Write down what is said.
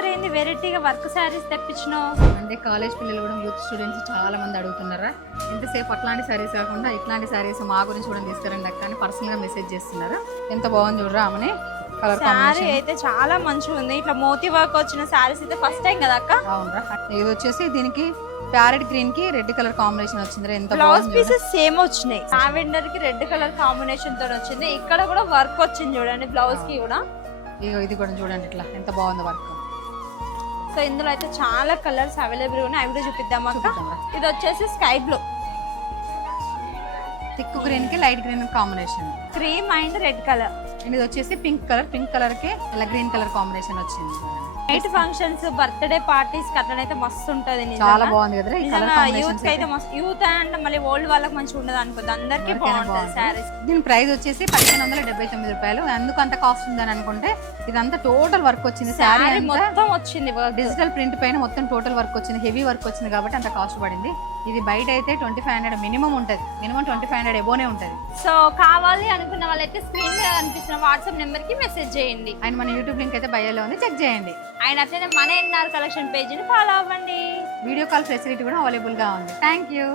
Colour ఏంది వెరైటీగా work saris తెప్పించినావు? అంటే కాలేజ్ పిల్లలు కూడా యూత్ స్టూడెంట్స్ చాలా మంది అడుగుతున్నారా, ఎంతసేపు అట్లాంటి శారీస్ కాకుండా ఇట్లాంటి శారీస్ మా గురించి కూడా తీసుకురండి అక్క అని పర్సనల్ గా మెసేజ్ చేస్తున్నారు. ఎంత బాగుంది చూడరా ఆమెని కలర్ శారీ కాంబినేషన్. అయితే చాలా మంచిగా ఉంది. ఇట్లా మోతీ వర్క్ వచ్చిన శారీస్ అయితే ఫస్ట్ టైం కదా అక్క. అవునరా, ఇది వచ్చేసి దీనికి ప్యారెట్ గ్రీన్ కి రెడ్ కలర్ కాంబినేషన్ వచ్చింది. ఎంత బ్లౌజ్ బాగుంది. పీసెస్ సేమ్ వచ్చినాయి. లావెండర్ కి రెడ్ కలర్ కాంబినేషన్ తో వచ్చింది. ఇక్కడ కూడా వర్క్ వచ్చింది చూడండి బ్లౌజ్ కి కూడా. ఇది కూడా చూడండి ఇట్లా ఎంత బాగుంది వర్క్. సో ఇందులో అయితే చాలా కలర్స్ అవైలబుల్ ఉన్నాయి. అవి కూడా చూపిద్దాం అక్క. ఇది వచ్చేసి స్కై బ్లూ, థిక్ గ్రీన్ కి light green combination, cream and red colour. And ఇది వచ్చేసి పింక్ కలర్ కి ఇలా గ్రీన్ కలర్ కాంబినేషన్ వచ్చింది. నైట్ ఫంక్షన్స్, బర్త్డే పార్టీస్ అట్లనైతే మస్తు ఉంటది. చాలా బాగుంది కదా ఈ కలర్ యూత్ అయితే మస్తు. యూత్ అండ్ మళ్ళీ ఓల్డ్ వాళ్ళకి మంచిగా ఉండదు అనుకోద్దు, అందరికి బాగుంటుంది శారీస్. దీని ప్రైస్ వచ్చేసి 1579 రూపాయలు. ఎందుకు అంత కాస్ట్ ఉందని అనుకుంటే ఇదంతా టోటల్ వర్క్ వచ్చింది. శారీ మొత్తం వచ్చింది డిజిటల్ ప్రింట్ పైన మొత్తం టోటల్ వర్క్ వచ్చింది. హెవీ వర్క్ వచ్చింది కాబట్టి అంత కాస్ట్ పడింది. ఇది బయట అయితే 2500 మినిమం ఉంటుంది. మినిమం 2500 ఎబోనే ఉంటుంది. సో కావాలి అనుకున్న వాళ్ళైతే స్క్రీన్ మీద కనిపిస్తున్న వాట్సాప్ నెంబర్ కి మెసేజ్ చేయండి. అండ్ మన యూట్యూబ్ లింక్ అయితే బయోలో ఉంది, చెక్ చేయండి. అండ్ అట్లనే మన ఎన్ఆర్ కలెక్షన్ పేజీని ఫాలో అవ్వండి. వీడియో కాల్ ఫెసిలిటీ కూడా అవైలబుల్ గా ఉంది. Thank you.